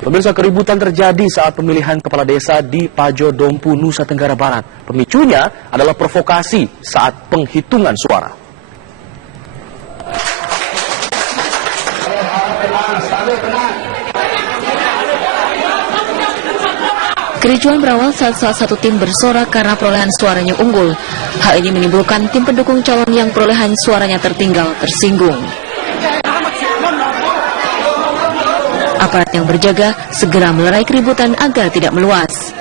Pemirsa, keributan terjadi saat pemilihan kepala desa di Pajo Dompu, Nusa Tenggara Barat. Pemicunya adalah provokasi saat penghitungan suara. Kericuan berawal saat salah satu tim bersorak karena perolehan suaranya unggul. Hal ini menimbulkan tim pendukung calon yang perolehan suaranya tertinggal tersinggung. Aparat yang berjaga segera melerai keributan agar tidak meluas.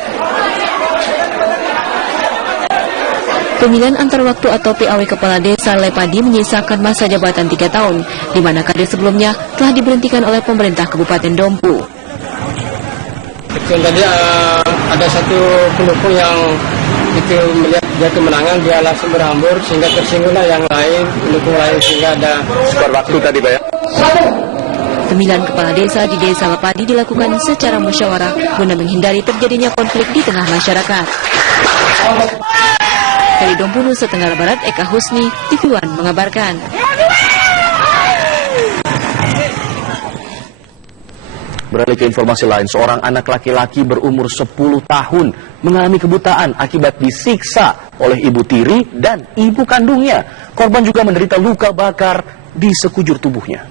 Pemilihan antar waktu atau PAW Kepala Desa Lepadi menyisakan masa jabatan 3 tahun, di mana kader sebelumnya telah diberhentikan oleh pemerintah Kabupaten Dompu. Tadi ada satu pendukung yang itu melihat dia kemenangan, dia langsung berhambur sehingga tersinggunglah yang lain, pendukung lain, sehingga ada skor waktu tadi, Pak ya. Pemilihan kepala desa di Desa Lepadi dilakukan secara musyawarah guna menghindari terjadinya konflik di tengah masyarakat. Dari Dompu, Nusa Tenggara Barat, Eka Husni, TV One mengabarkan. Beralih ke informasi lain, seorang anak laki-laki berumur 10 tahun mengalami kebutaan akibat disiksa oleh ibu tiri dan ibu kandungnya. Korban juga menderita luka bakar di sekujur tubuhnya.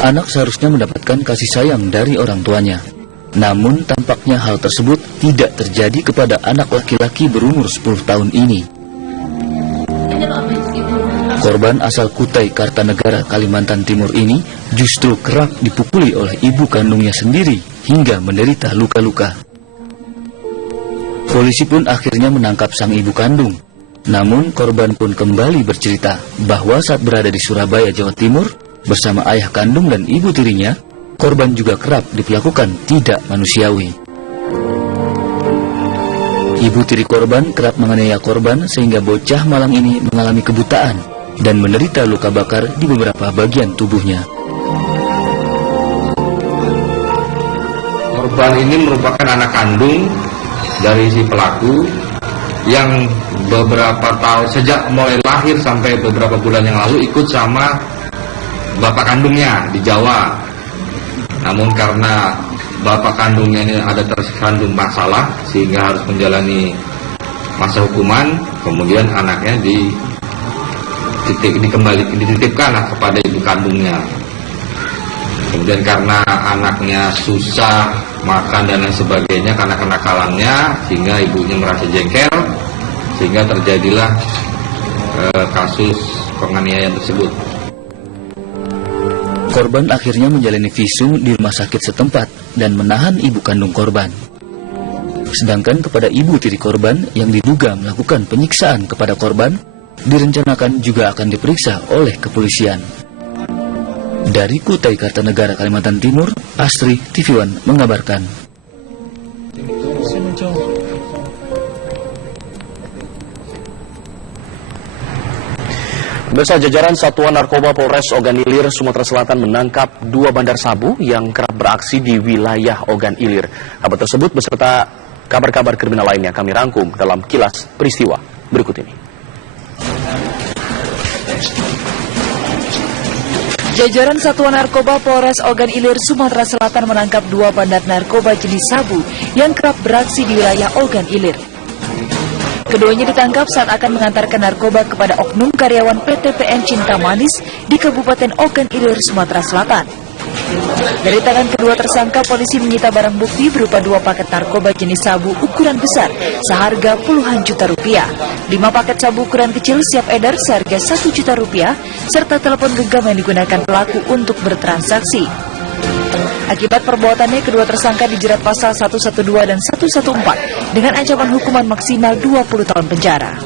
Anak seharusnya mendapatkan kasih sayang dari orang tuanya. Namun tampaknya hal tersebut tidak terjadi kepada anak laki-laki berumur 10 tahun ini. Korban asal Kutai Kartanegara, Kalimantan Timur ini justru kerap dipukuli oleh ibu kandungnya sendiri hingga menderita luka-luka. Polisi pun akhirnya menangkap sang ibu kandung. Namun korban pun kembali bercerita bahwa saat berada di Surabaya, Jawa Timur, bersama ayah kandung dan ibu tirinya, korban juga kerap diperlakukan tidak manusiawi. Ibu tiri korban kerap menganiaya korban sehingga bocah malang ini mengalami kebutaan dan menderita luka bakar di beberapa bagian tubuhnya. Korban ini merupakan anak kandung dari si pelaku yang beberapa tahun, sejak mulai lahir sampai beberapa bulan yang lalu ikut sama bapak kandungnya di Jawa. Namun karena bapak kandungnya ini ada tersandung masalah sehingga harus menjalani masa hukuman, kemudian anaknya dititipkan kepada ibu kandungnya. Kemudian karena anaknya susah makan dan lain sebagainya karena kenakalannya, sehingga ibunya merasa jengkel, sehingga terjadilah kasus penganiayaan tersebut. Korban akhirnya menjalani visum di rumah sakit setempat dan menahan ibu kandung korban. Sedangkan kepada ibu tiri korban yang diduga melakukan penyiksaan kepada korban, direncanakan juga akan diperiksa oleh kepolisian. Dari Kutai Kartanegara, Kalimantan Timur, Astri, TV One mengabarkan. Pemirsa, jajaran Satuan Narkoba Polres Ogan Ilir, Sumatera Selatan menangkap 2 bandar sabu yang kerap beraksi di wilayah Ogan Ilir. Kabar tersebut beserta kabar-kabar kriminal lainnya kami rangkum dalam kilas peristiwa berikut ini. Jajaran Satuan Narkoba Polres Ogan Ilir, Sumatera Selatan menangkap 2 bandar narkoba jenis sabu yang kerap beraksi di wilayah Ogan Ilir. Keduanya ditangkap saat akan mengantarkan narkoba kepada oknum karyawan PT PN Cinta Manis di Kabupaten Ogan Ilir, Sumatera Selatan. Dari tangan kedua tersangka, polisi menyita barang bukti berupa 2 paket narkoba jenis sabu ukuran besar seharga puluhan juta rupiah, 5 paket sabu ukuran kecil siap edar seharga 1 juta rupiah, serta telepon genggam yang digunakan pelaku untuk bertransaksi. Akibat perbuatannya, kedua tersangka dijerat pasal 112 dan 114 dengan ancaman hukuman maksimal 20 tahun penjara.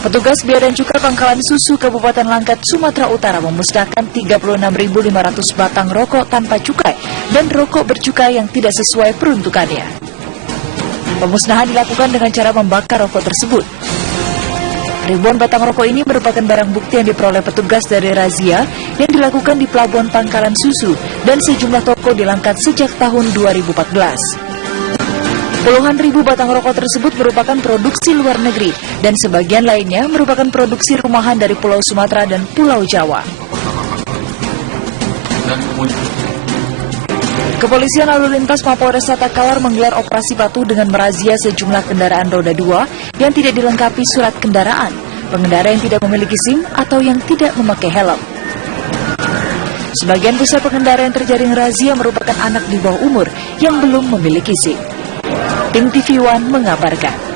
Petugas Bea dan Cukai Pangkalan Susu Kabupaten Langkat, Sumatera Utara memusnahkan 36.500 batang rokok tanpa cukai dan rokok bercukai yang tidak sesuai peruntukannya. Pemusnahan dilakukan dengan cara membakar rokok tersebut. Ribuan batang rokok ini merupakan barang bukti yang diperoleh petugas dari razia yang dilakukan di Pelabuhan Pangkalan Susu dan sejumlah toko di Langkat sejak tahun 2014. Puluhan ribu batang rokok tersebut merupakan produksi luar negeri dan sebagian lainnya merupakan produksi rumahan dari Pulau Sumatera dan Pulau Jawa. Kepolisian Lalu Lintas Mapolres Takalar menggelar operasi patuh dengan merazia sejumlah kendaraan roda 2 yang tidak dilengkapi surat kendaraan, pengendara yang tidak memiliki SIM atau yang tidak memakai helm. Sebagian besar pengendara yang terjaring razia merupakan anak di bawah umur yang belum memiliki SIM. Tim TV One mengabarkan.